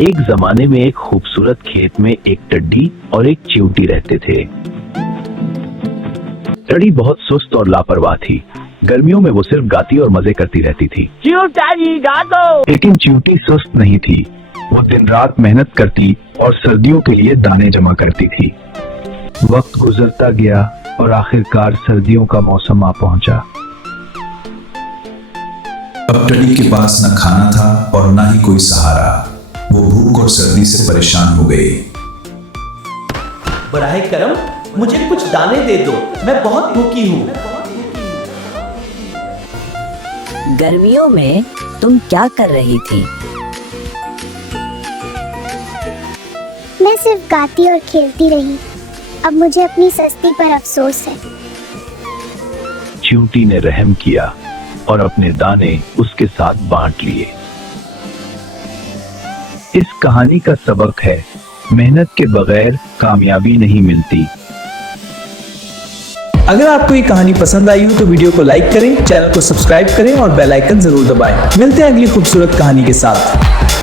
एक जमाने में एक खूबसूरत खेत में एक टड्डी और एक चिंटी रहते थे। टड्डी बहुत सुस्त और लापरवाह थी। गर्मियों में वो सिर्फ गाती और मजे करती रहती थी। चिंटी गा दो। लेकिन चिंटी सुस्त नहीं थी। वो दिन रात मेहनत करती और सर्दियों के लिए दाने जमा करती थी। वक्त गुजरता गया और आखिरकार सर्दियों का मौसम आ पहुंचा। अब टड्डी के पास न खाना था और न ही कोई सहारा। वो भूख और सर्दी से परेशान हो गई। बराहे करम, मुझे कुछ दाने दे दो, मैं बहुत भूखी हूँ। गर्मियों में तुम क्या कर रही थी? मैं सिर्फ गाती और खेलती रही। अब मुझे अपनी सस्ती पर अफसोस है। चिंटी ने रहम किया और अपने दाने उसके साथ बांट लिए। इस कहानी का सबक है, मेहनत के बगैर कामयाबी नहीं मिलती। अगर आपको ये कहानी पसंद आई हो तो वीडियो को लाइक करें, चैनल को सब्सक्राइब करें और बेल आइकन जरूर दबाएं। मिलते हैं अगली खूबसूरत कहानी के साथ।